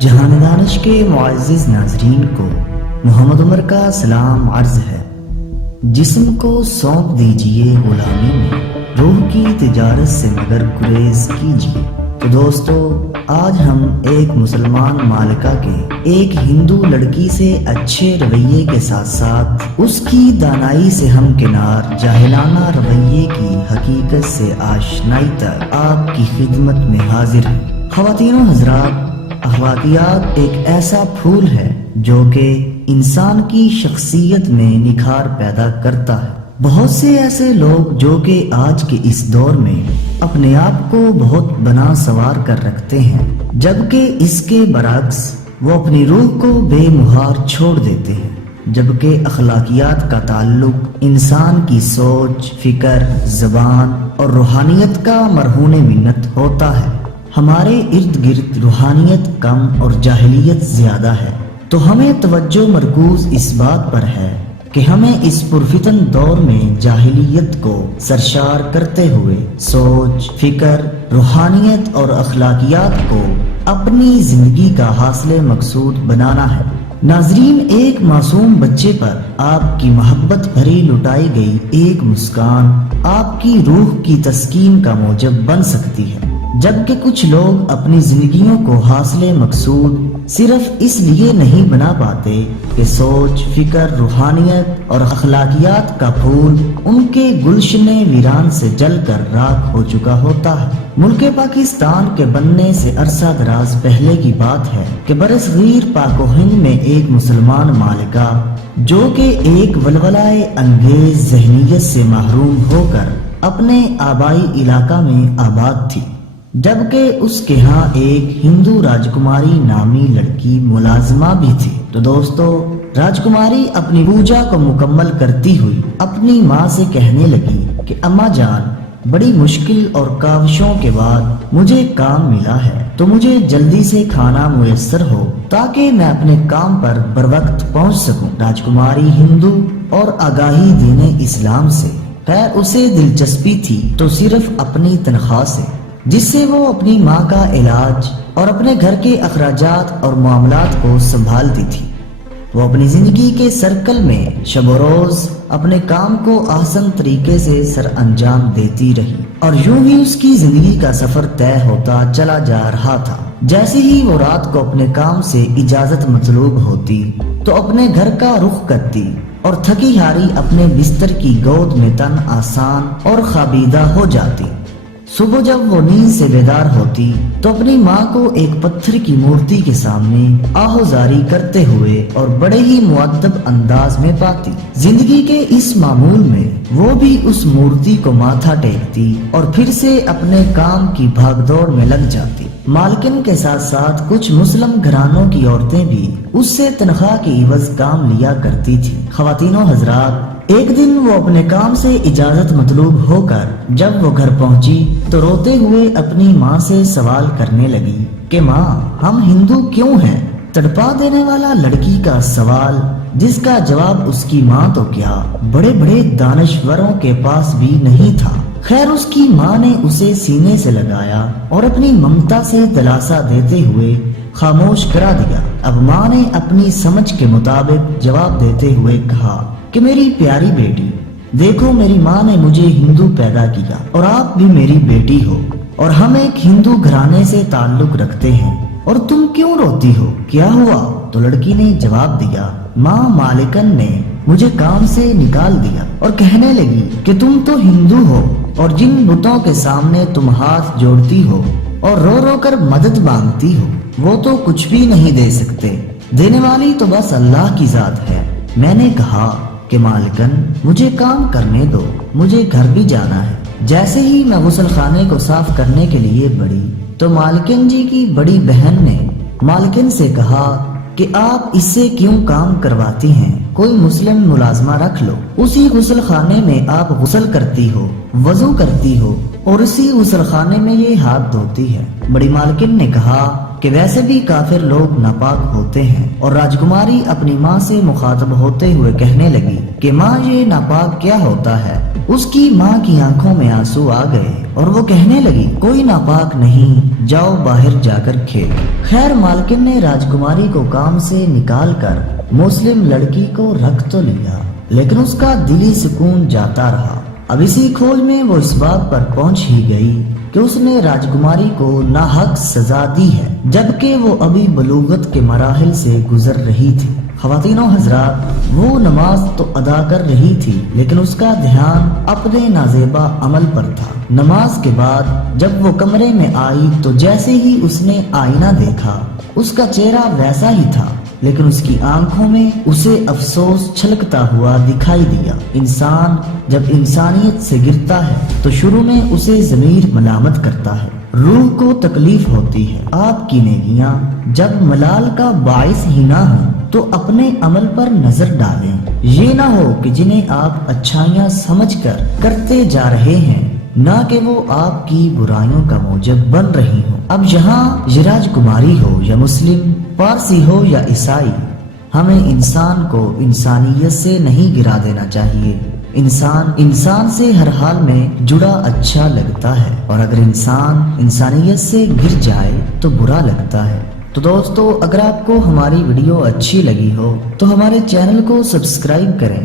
جہان دانش کے معزز ناظرین کو محمد عمر کا سلام عرض ہے۔ جسم کو سونپ دیجئے غلامی میں، روح کی تجارت سے مگر گریز کیجئے۔ تو دوستو، آج ہم ایک مسلمان مالکہ کے ایک ہندو لڑکی سے اچھے رویے کے ساتھ ساتھ اس کی دانائی سے ہمکنار جاہلانہ رویے کی حقیقت سے آشنائی تک آپ کی خدمت میں حاضر ہیں۔ خواتین و حضرات، اخلاقیات ایک ایسا پھول ہے جو کہ انسان کی شخصیت میں نکھار پیدا کرتا ہے۔ بہت سے ایسے لوگ جو کہ آج کے اس دور میں اپنے آپ کو بہت بنا سوار کر رکھتے ہیں، جبکہ اس کے برعکس وہ اپنی روح کو بے مہار چھوڑ دیتے ہیں، جبکہ اخلاقیات کا تعلق انسان کی سوچ، فکر، زبان اور روحانیت کا مرہون منت ہوتا ہے۔ ہمارے ارد گرد روحانیت کم اور جاہلیت زیادہ ہے، تو ہمیں توجہ مرکوز اس بات پر ہے کہ ہمیں اس پرفتن دور میں جاہلیت کو سرشار کرتے ہوئے سوچ، فکر، روحانیت اور اخلاقیات کو اپنی زندگی کا حاصل مقصود بنانا ہے۔ ناظرین، ایک معصوم بچے پر آپ کی محبت بھری لٹائی گئی ایک مسکان آپ کی روح کی تسکین کا موجب بن سکتی ہے، جبکہ کچھ لوگ اپنی زندگیوں کو حاصل مقصود صرف اس لیے نہیں بنا پاتے کہ سوچ، فکر، روحانیت اور اخلاقیات کا پھول ان کے گلشن ویران سے جل کر راکھ ہو چکا ہوتا ہے۔ ملک پاکستان کے بننے سے عرصہ دراز پہلے کی بات ہے کہ برصغیر پاک و ہند میں ایک مسلمان مالکہ جو کہ ایک ولولۂ انگیز ذہنیت سے محروم ہو کر اپنے آبائی علاقہ میں آباد تھی، جبکہ اس کے ہاں ایک ہندو راجکماری نامی لڑکی ملازمہ بھی تھی۔ تو دوستو، راجکماری اپنی پوجا کو مکمل کرتی ہوئی اپنی ماں سے کہنے لگی کہ اماں جان، بڑی مشکل اور کاوشوں کے بعد مجھے کام ملا ہے، تو مجھے جلدی سے کھانا میسر ہو تاکہ میں اپنے کام پر بروقت پہنچ سکوں۔ راجکماری ہندو اور آگاہی دین اسلام سے، خیر اسے دلچسپی تھی تو صرف اپنی تنخواہ سے، جس سے وہ اپنی ماں کا علاج اور اپنے گھر کے اخراجات اور معاملات کو سنبھالتی تھی۔ وہ اپنی زندگی کے سرکل میں شب و روز اپنے کام کو احسن طریقے سے سر انجام دیتی رہی، اور یوں ہی اس کی زندگی کا سفر طے ہوتا چلا جا رہا تھا۔ جیسے ہی وہ رات کو اپنے کام سے اجازت مطلوب ہوتی تو اپنے گھر کا رخ کرتی اور تھکی ہاری اپنے بستر کی گود میں تن آسان اور خوابیدہ ہو جاتی۔ صبح جب وہ نیند سے بیدار ہوتی تو اپنی ماں کو ایک پتھر کی مورتی کے سامنے آہوزاری کرتے ہوئے اور بڑے ہی مؤدب انداز میں پاتی۔ زندگی کے اس معمول میں وہ بھی اس مورتی کو ماتھا ٹیکتی اور پھر سے اپنے کام کی بھاگ دوڑ میں لگ جاتی۔ مالکن کے ساتھ ساتھ کچھ مسلم گھرانوں کی عورتیں بھی اس سے تنخواہ کے عوض کام لیا کرتی تھی۔ خواتین و حضرات، ایک دن وہ اپنے کام سے اجازت مطلوب ہو کر جب وہ گھر پہنچی تو روتے ہوئے اپنی ماں سے سوال کرنے لگی کہ ماں، ہم ہندو کیوں ہیں؟ تڑپا دینے والا لڑکی کا سوال، جس کا جواب اس کی ماں تو کیا، بڑے بڑے دانشوروں کے پاس بھی نہیں تھا۔ خیر اس کی ماں نے اسے سینے سے لگایا اور اپنی ممتا سے دلاسا دیتے ہوئے خاموش کرا دیا۔ اب ماں نے اپنی سمجھ کے مطابق جواب دیتے ہوئے کہا کہ میری پیاری بیٹی، دیکھو میری ماں نے مجھے ہندو پیدا کیا اور آپ بھی میری بیٹی ہو، اور ہم ایک ہندو گھرانے سے تعلق رکھتے ہیں، اور تم کیوں روتی ہو؟ کیا ہوا؟ تو لڑکی نے جواب دیا، ماں مالکن نے مجھے کام سے نکال دیا اور کہنے لگی کہ تم تو ہندو ہو اور جن بتوں کے سامنے تم ہاتھ جوڑتی ہو اور رو رو کر مدد مانگتی ہو، وہ تو کچھ بھی نہیں دے سکتے، دینے والی تو بس اللہ کی ذات ہے۔ میں نے کہا کہ مالکن مجھے کام کرنے دو، مجھے گھر بھی جانا ہے۔ جیسے ہی میں غسل خانے کو صاف کرنے کے لیے بڑھی تو مالکن جی کی بڑی بہن نے مالکن سے کہا کہ آپ اس سے کیوں کام کرواتی ہیں؟ کوئی مسلم ملازمہ رکھ لو، اسی غسل خانے میں آپ غسل کرتی ہو، وضو کرتی ہو اور اسی غسل خانے میں یہ ہاتھ دھوتی ہے۔ بڑی مالکن نے کہا کہ ویسے بھی کافر لوگ ناپاک ہوتے ہیں، اور راجکماری اپنی ماں سے مخاطب ہوتے ہوئے کہنے لگی کہ ماں یہ ناپاک کیا ہوتا ہے؟ اس کی ماں کی آنکھوں میں آنسو آ گئے اور وہ کہنے لگی کوئی ناپاک نہیں، جاؤ باہر جا کر کھیلو۔ خیر مالکن نے راجکماری کو کام سے نکال کر مسلم لڑکی کو رکھ تو لیا، لیکن اس کا دلی سکون جاتا رہا۔ اب اسی کھوج میں وہ اس بات پر پہنچ ہی گئی کہ اس نے راجکماری کو ناحق سزا دی ہے، جبکہ وہ ابھی بلوغت کے مراحل سے گزر رہی تھی۔ خواتین و حضرات، وہ نماز تو ادا کر رہی تھی لیکن اس کا دھیان اپنے نازیبا عمل پر تھا۔ نماز کے بعد جب وہ کمرے میں آئی تو جیسے ہی اس نے آئینہ دیکھا اس کا چہرہ ویسا ہی تھا، لیکن اس کی آنکھوں میں اسے افسوس چھلکتا ہوا دکھائی دیا۔ انسان جب انسانیت سے گرتا ہے تو شروع میں اسے ضمیر ملامت کرتا ہے، روح کو تکلیف ہوتی ہے۔ آپ کی نیکیاں جب ملال کا باعث ہی نہ ہوں تو اپنے عمل پر نظر ڈالیں، یہ نہ ہو کہ جنہیں آپ اچھائیاں سمجھ کر کرتے جا رہے ہیں نہ کہ وہ آپ کی برائیوں کا موجب بن رہی ہوں۔ اب یہاں یہ راجکماری ہو یا مسلم، پارسی ہو یا عیسائی، ہمیں انسان کو انسانیت سے نہیں گرا دینا چاہیے۔ انسان سے ہر حال میں جڑا اچھا لگتا ہے، اور اگر انسان انسانیت سے گر جائے تو برا لگتا ہے۔ تو دوستو، اگر آپ کو ہماری ویڈیو اچھی لگی ہو تو ہمارے چینل کو سبسکرائب کریں